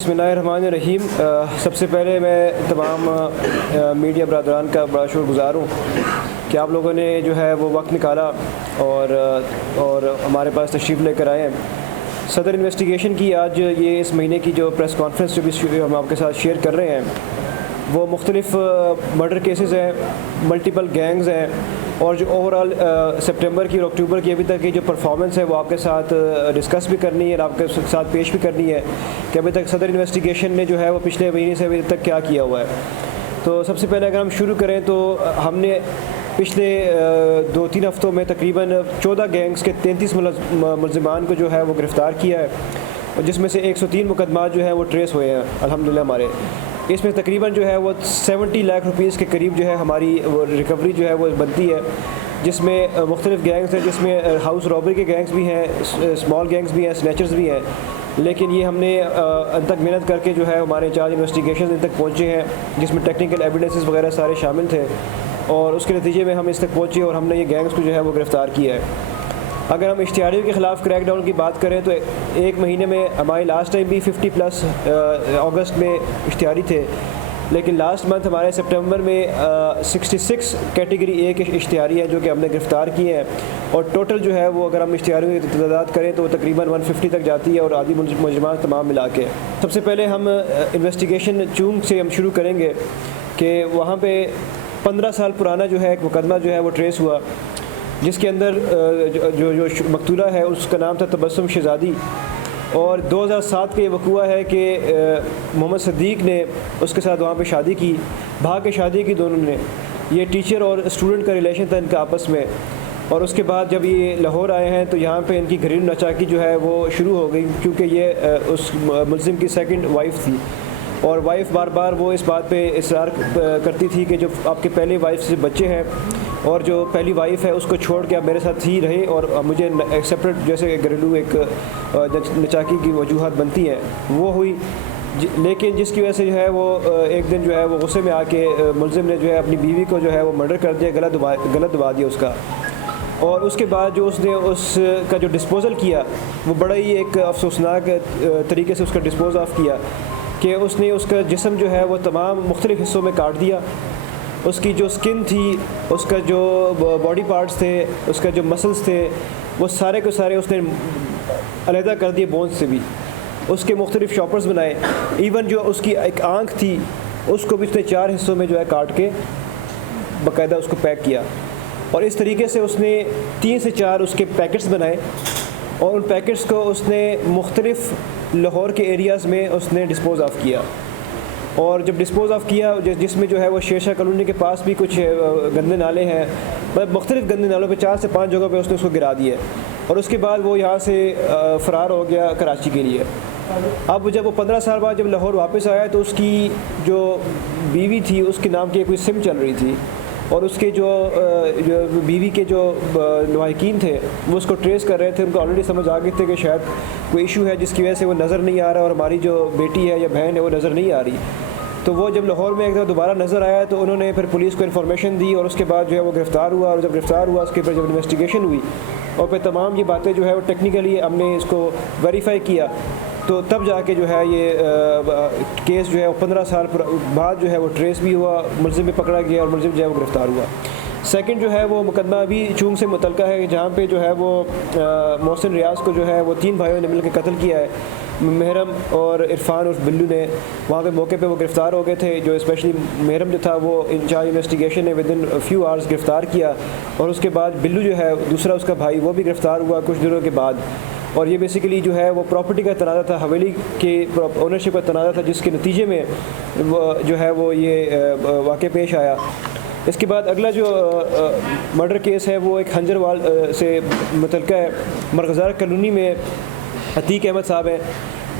बिस्मिल्लाहिर्रहमानिर्रहीम। सबसे पहले मैं तमाम मीडिया बरदरान का बड़ा शुक्रगुज़ार हूँ कि आप लोगों ने जो है वो वक्त निकाला और हमारे पास तशरीफ़ लेकर आए हैं। सदर इन्वेस्टिगेशन की आज ये इस महीने की जो प्रेस कॉन्फ्रेंस जो भी हम आपके साथ शेयर कर रहे हैं वो मुख्तलिफ़ मर्डर केसेस हैं, मल्टीपल गैंग्स हैं और जो ओवरऑल सितंबर की और अक्टूबर की अभी तक की जो परफॉर्मेंस है वो आपके साथ डिस्कस भी करनी है और आपके साथ पेश भी करनी है कि अभी तक सदर इन्वेस्टिगेशन ने जो है वो पिछले महीने से अभी तक क्या किया हुआ है। तो सबसे पहले अगर हम शुरू करें तो हमने पिछले 2-3 हफ्तों में तकरीबन 14 गैंग्स के 33 मुलज़िमान को जो है वो गिरफ़्तार किया है और जिसमें से 103 मुकदमात जो है वो ट्रेस हुए हैं अल्हम्दुलिल्लाह हमारे। इसमें तकरीबन जो है वो 70 लाख रुपीस के करीब जो है हमारी वो रिकवरी जो है वो बनती है, जिसमें मुख्तलिफ़ गैंग्स हैं, जिसमें हाउस रॉबरी के गैंग्स भी हैं, स्मॉल गैंग्स भी हैं, स्नैचर्स भी हैं। लेकिन ये हमने अंत तक मेहनत करके जो है हमारे इंचार्ज इन्वेस्टिगेशन इन तक पहुँचे हैं, जिसमें टेक्निकल एविडेंसेस वगैरह सारे शामिल थे और उसके नतीजे में हम इस तक पहुँचे और हमने ये गैंग्स को जो है वो गिरफ़्तार किया है। अगर हम इश्तिहारियों के ख़िलाफ़ क्रैकडाउन की बात करें तो एक महीने में हमारी लास्ट टाइम भी 50+ अगस्त में इश्तिहारी थे, लेकिन लास्ट मंथ हमारे सितंबर में 66 कैटेगरी ए के इश्तिहारी हैं जो कि हमने गिरफ़्तार किए हैं और टोटल जो है वो अगर हम इश्तिहारियों की तादाद करें तो वो तकरीबन 150 तक जाती है और आदि मुलज़िमान तमाम मिला के। सबसे पहले हम इन्वेस्टिगेशन चूंग से हम शुरू करेंगे कि वहाँ पर 15 साल पुराना जो है एक मुकदमा जो है वो ट्रेस हुआ, जिसके अंदर जो मकतूला है उसका नाम था तबस्सुम शहज़ादी और 2007 का ये वक़ूआ है कि मोहम्मद सदीक़ ने उसके साथ वहाँ पे शादी की, भाग के शादी की दोनों ने। ये टीचर और स्टूडेंट का रिलेशन था इनका आपस में और उसके बाद जब ये लाहौर आए हैं तो यहाँ पे इनकी घरेलू नाचाकी जो है वो शुरू हो गई, क्योंकि ये उस मुल्ज़िम की सेकंड वाइफ थी और वाइफ बार बार वो इस बात पे इसरार करती थी कि जो आपके पहले वाइफ से बच्चे हैं और जो पहली वाइफ है उसको छोड़ के आप मेरे साथ ही रहे और मुझे सेपरेट जैसे घरेलू एक नचाकी की वजूहत बनती हैं वो हुई। लेकिन जिसकी वजह से जो है वो एक दिन जो है वो गुस्से में आके मुल्ज़िम ने जो है अपनी बीवी को जो है वो मर्डर कर दिया, गलत दबा दिया उसका। और उसके बाद जो उसने उसका जो डिस्पोज़ल किया वो बड़ा ही एक अफसोसनाक तरीके से उसका डिस्पोज ऑफ किया कि उसने उसका जिस्म जो है वो तमाम मुख्तलिफ़ हिस्सों में काट दिया। उसकी जो स्किन थी, उसका जो बॉडी पार्ट्स थे, उसका जो मसल्स थे, वो सारे के सारे उसने अलहदा कर दिए बोन्स से भी। उसके मुख्तलिफ़ शॉपर्स बनाए, इवन जो उसकी एक आँख थी उसको भी उसने 4 हिस्सों में जो है काट के बाकायदा उसको पैक किया और इस तरीके से उसने 3 से 4 उसके पैकेट्स बनाए और उन पैकेट्स को उसने मुख्तलिफ़ लाहौर के एरियाज़ में उसने डिस्पोज़ ऑफ किया। और जब डिस्पोज़ ऑफ किया जिसमें जो है वो शेरशाह कॉलोनी के पास भी कुछ गंदे नाले हैं, मतलब मुख्तलिफ़ गंदे नालों पे 4 से 5 जगहों पे उसने उसको गिरा दिया और उसके बाद वो यहाँ से फ़रार हो गया कराची के लिए। अब जब वो 15 साल बाद जब लाहौर वापस आया तो उसकी जो बीवी थी उसके नाम की कोई सिम चल रही थी और उसके जो बीवी के जो लवाहिकीन थे वो उसको ट्रेस कर रहे थे। उनको ऑलरेडी समझ आ गए थे कि शायद कोई इशू है जिसकी वजह से वो नज़र नहीं आ रहा और हमारी जो बेटी है या बहन है वो नज़र नहीं आ रही। तो वो जब लाहौर में एक दफ़ा दोबारा नज़र आया तो उन्होंने फिर पुलिस को इन्फॉर्मेशन दी और उसके बाद जो है वो गिरफ़्तार हुआ और जब गिरफ़्तार हुआ उसके ऊपर जब इन्वेस्टिगेशन हुई और फिर तमाम ये बातें जो है वो टेक्निकली हमने इसको वेरीफाई किया तो तब जाके जो है ये केस जो है वो 15 साल बाद जो है वो ट्रेस भी हुआ, मुलज़िम भी पकड़ा गया और मुलज़िम जो है वो गिरफ़्तार हुआ। सेकंड जो है वो मुकदमा अभी चूंग से मुतल्का है जहाँ पे जो है वो मोहसिन रियाज को जो है वो 3 भाइयों ने मिलकर कत्ल किया है। महरम और इरफान और बिल्लू ने वहाँ पे मौके पे वो गिरफ़्तार हो गए थे। जो स्पेशली महरम जो था वो इंचार्ज इन्वेस्टिगेशन ने विद इन फ्यू आवर्स गिरफ़्तार किया और उसके बाद बिल्लू जो है दूसरा उसका भाई वो भी गिरफ़्तार हुआ कुछ दिनों के बाद। और ये बेसिकली जो है वो प्रॉपर्टी का तनाज़ा था, हवेली के ओनरशिप का तनाज़ा था, जिसके नतीजे में जो है वो ये वाक़या पेश आया। इसके बाद अगला जो मर्डर केस है वो एक हंजरवाल से मुतल्लिक़ है। मरग़ज़ार कॉलोनी में अतीक अहमद साहब हैं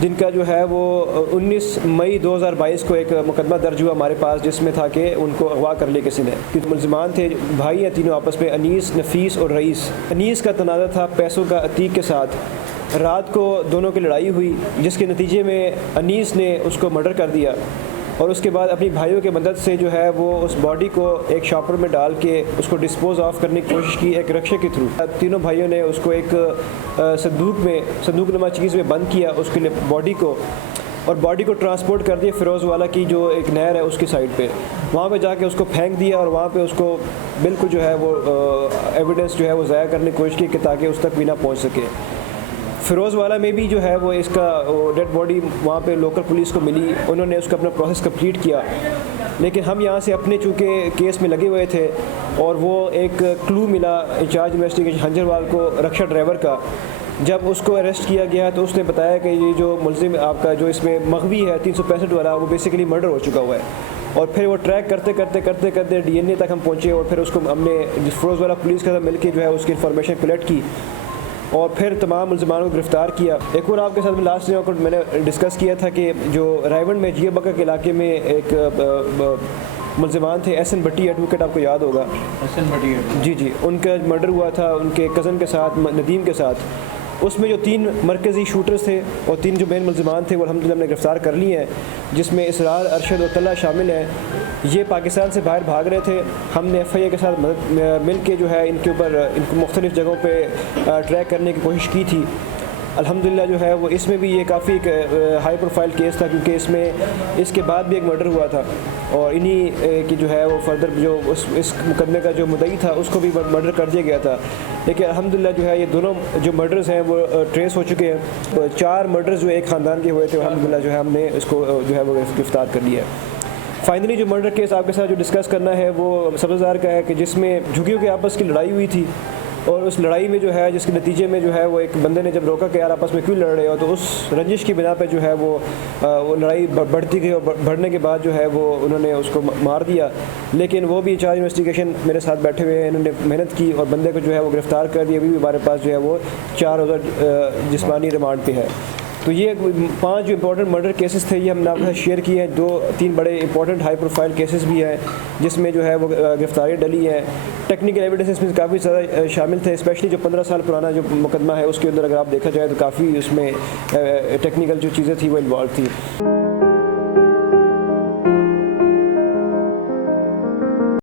जिनका जो है वो 19 मई 2022 को एक मुकदमा दर्ज हुआ हमारे पास, जिसमें था कि उनको अगवा कर लिया किसी ने। मुलज़िमान थे, भाई हैं तीनों आपस में, अनीस, नफीस और रईस। अनीस का तनाज़ा था पैसों का अतीक के साथ। रात को दोनों की लड़ाई हुई जिसके नतीजे में अनीस ने उसको मर्डर कर दिया और उसके बाद अपनी भाइयों की मदद से जो है वो उस बॉडी को एक शॉपर में डाल के उसको डिस्पोज ऑफ करने की कोशिश की एक रक्शे के थ्रू। तीनों भाइयों ने उसको एक संदूक नुमा चीज़ में बंद किया उसके लिए बॉडी को, और बॉडी को ट्रांसपोर्ट कर दिया फिरोज़ वाला की जो एक नहर है उसकी साइड पे, वहाँ पे जाके उसको फेंक दिया और वहाँ पे उसको बिल्कुल जो है वो एविडेंस जो है वो ज़ाया करने की कोशिश की कि ताकि उस तक भी ना पहुँच सके। फिरोज़ वाला में भी जो है वो इसका डेड बॉडी वहाँ पे लोकल पुलिस को मिली, उन्होंने उसका अपना प्रोसेस कंप्लीट किया, लेकिन हम यहाँ से अपने चूँकि केस में लगे हुए थे और वो एक क्लू मिला इंचार्ज इन्वेस्टिगेशन हंजरवाल को, रक्षा ड्राइवर का। जब उसको अरेस्ट किया गया तो उसने बताया कि ये जो मुलजिम आपका जो इसमें मगवी है 365 वाला, वो बेसिकली मर्डर हो चुका हुआ है। और फिर वो ट्रैक करते करते करते करते DNA तक हम पहुँचे और फिर उसको हमने फिरोज़ वाला पुलिस के साथ मिलकर जो है उसकी इन्फॉर्मेशन कलेक्ट की और फिर तमाम मुलज़िमान को गिरफ़्तार किया। एक और आपके साथ में लास्ट में मैंने डिस्कस किया था कि जो रायवंड में जिया बका के इलाके में एक मुलज़िमान थे SN भट्टी एडवोकेट, आपको याद होगा SN भट्टी, जी, उनका मर्डर हुआ था उनके कज़न के साथ, नदीम के साथ। उसमें जो 3 मरकज़ी शूटर्स थे और 3 जो मेन मुलज़िमान थे वो अल्हम्दुलिल्लाह हमने गिरफ़्तार कर लिए हैं, जिसमें इसरार, अरशद और तल्ला शामिल हैं। ये पाकिस्तान से बाहर भाग रहे थे, हमने FIA के साथ मिल के जो है इनके ऊपर इनको मुख्तलिफ़ जगहों पे ट्रैक करने की कोशिश की थी। अल्हम्दुलिल्लाह जो है वो इसमें भी ये काफ़ी एक हाई प्रोफाइल केस था, क्योंकि इसमें इसके बाद भी एक मर्डर हुआ था और इन्हीं की जो है वो फर्दर जो इस मुकदमे का जो मुद्दई था उसको भी मर्डर कर दिया गया था। लेकिन अल्हम्दुलिल्लाह जो है ये दोनों जो मर्डर्स हैं वो ट्रेस हो चुके हैं। 4 मर्डर्स जो एक ख़ानदान के हुए थे, अल्हम्दुलिल्लाह जो है हमने इसको जो है वो गिरफ़्तार कर लिया है। फाइनली जो मर्डर केस आपके साथ जो डिस्कस करना है वो सब्ज़ार का है कि जिसमें झुग्गियों की आपस की लड़ाई हुई थी और उस लड़ाई में जो है जिसके नतीजे में जो है वो एक बंदे ने जब रोका कि यार आपस में क्यों लड़ रहे हो, तो उस रंजिश की बिना पे जो है वो लड़ाई बढ़ती गई और बढ़ने के बाद जो है वो उन्होंने उसको मार दिया। लेकिन वो भी इंचार्ज इन्वेस्टिगेशन मेरे साथ बैठे हुए हैं, इन्होंने मेहनत की और बंदे को जो है वो गिरफ़्तार कर दिया। अभी भी हमारे पास जो है वो 4 रोज़ा जिस्मानी रिमांड पे है। तो ये 5 जो इंपॉर्टेंट मर्डर केसेस थे ये हमने आपके साथ शेयर किए हैं। 2-3 बड़े इंपॉर्टेंट हाई प्रोफाइल केसेस भी हैं जिसमें जो है वो गिरफ्तारी डली है। टेक्निकल एविडेंस इसमें काफ़ी ज़्यादा शामिल थे, स्पेशली जो 15 साल पुराना जो मुकदमा है उसके अंदर अगर आप देखा जाए तो काफ़ी उसमें टेक्निकल जो चीज़ें थी वो इन्वॉल्व थी।